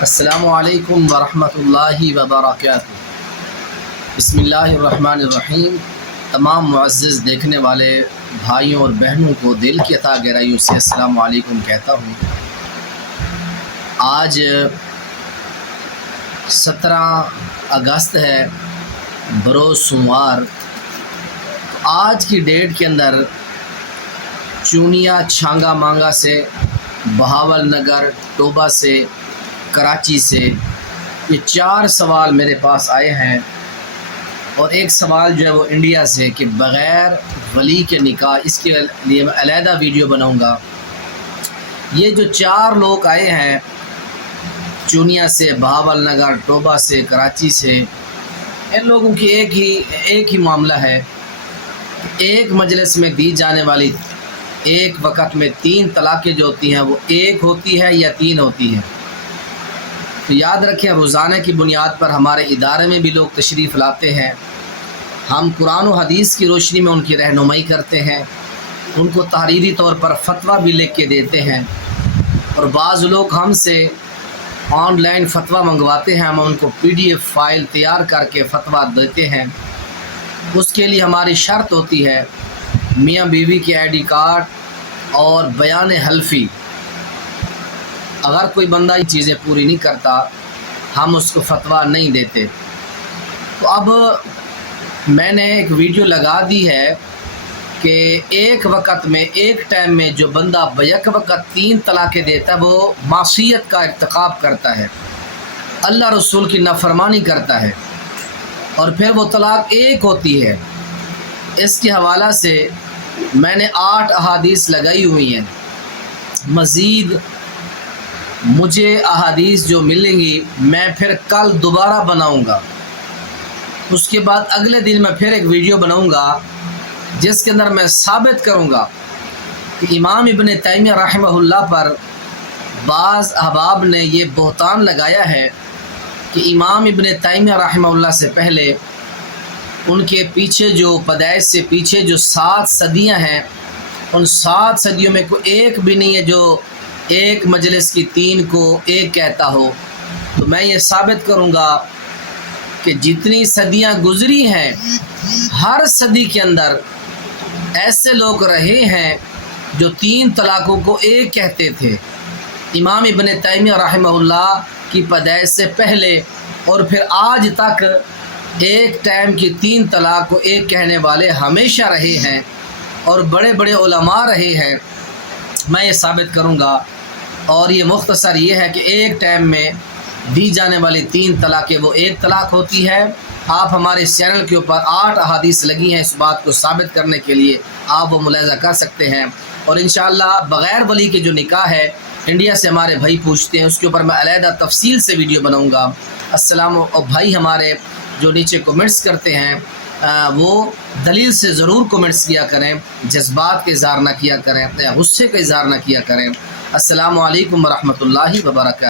السلام علیکم ورحمۃ اللہ وبرکاتہ۔ بسم اللہ الرحمن الرحیم۔ تمام معزز دیکھنے والے بھائیوں اور بہنوں کو دل کی عطا گہرائیوں سے السلام علیکم کہتا ہوں۔ آج 17 اگست ہے، بروز سوموار۔ آج کی ڈیٹ کے اندر چونیا چھانگا مانگا سے، بہاول نگر ٹوبہ سے، کراچی سے یہ 4 سوال میرے پاس آئے ہیں، اور ایک سوال جو ہے وہ انڈیا سے کہ بغیر ولی کے نکاح، اس کے لیے میں علیحدہ ویڈیو بناؤں گا۔ یہ جو 4 لوگ آئے ہیں چونیا سے، بہاول نگر ٹوبہ سے، کراچی سے، ان لوگوں کی ایک ہی معاملہ ہے۔ ایک مجلس میں دی جانے والی ایک وقت میں 3 طلاقیں جو ہوتی ہیں وہ 1 ہوتی ہے یا 3 ہوتی ہیں۔ تو یاد رکھیں، روزانہ کی بنیاد پر ہمارے ادارے میں بھی لوگ تشریف لاتے ہیں، ہم قرآن و حدیث کی روشنی میں ان کی رہنمائی کرتے ہیں، ان کو تحریری طور پر فتویٰ بھی لکھ کے دیتے ہیں، اور بعض لوگ ہم سے آن لائن فتویٰ منگواتے ہیں، ہم ان کو PDF فائل تیار کر کے فتویٰ دیتے ہیں۔ اس کے لیے ہماری شرط ہوتی ہے میاں بیوی کی ID کارڈ اور بیان حلفی۔ اگر کوئی بندہ یہ چیزیں پوری نہیں کرتا، ہم اس کو فتویٰ نہیں دیتے۔ تو اب میں نے ایک ویڈیو لگا دی ہے کہ ایک وقت میں، ایک ٹائم میں جو بندہ بیک وقت 3 طلاقیں دیتا ہے وہ معصیت کا ارتکاب کرتا ہے، اللہ رسول کی نافرمانی کرتا ہے، اور پھر وہ طلاق 1 ہوتی ہے۔ اس کے حوالہ سے میں نے 8 احادیث لگائی ہوئی ہیں، مزید مجھے احادیث جو ملیں گی میں پھر کل دوبارہ بناؤں گا۔ اس کے بعد اگلے دن میں پھر ایک ویڈیو بناؤں گا جس کے اندر میں ثابت کروں گا کہ امام ابن تیمیہ رحمہ اللہ پر بعض احباب نے یہ بہتان لگایا ہے کہ امام ابن تیمیہ رحمہ اللہ سے پہلے ان کے پیچھے جو پیدائش سے پیچھے جو 7 صدیاں ہیں، ان 7 صدیوں میں کوئی ایک بھی نہیں ہے جو ایک مجلس کی 3 کو 1 کہتا ہو۔ تو میں یہ ثابت کروں گا کہ جتنی صدیاں گزری ہیں، ہر صدی کے اندر ایسے لوگ رہے ہیں جو 3 طلاقوں کو 1 کہتے تھے۔ امام ابن تیمیہ رحمہ اللہ کی پیدائش سے پہلے اور پھر آج تک ایک ٹائم کی 3 طلاق کو 1 کہنے والے ہمیشہ رہے ہیں، اور بڑے بڑے علماء رہے ہیں۔ میں یہ ثابت کروں گا، اور یہ مختصر یہ ہے کہ ایک ٹائم میں دی جانے والی 3 طلاقیں وہ 1 طلاق ہوتی ہے۔ آپ ہمارے اس چینل کے اوپر 8 احادیث لگی ہیں اس بات کو ثابت کرنے کے لیے، آپ وہ ملاحظہ کر سکتے ہیں۔ اور انشاءاللہ بغیر ولی کے جو نکاح ہے انڈیا سے ہمارے بھائی پوچھتے ہیں، اس کے اوپر میں علیحدہ تفصیل سے ویڈیو بناؤں گا۔ اور بھائی ہمارے جو نیچے کومنٹس کرتے ہیں وہ دلیل سے ضرور کومنٹس کیا کریں، جذبات کا اظہار نہ کیا کریں یا غصے کا اظہار نہ کیا کریں۔ السلام علیکم ورحمۃ اللہ وبرکاتہ۔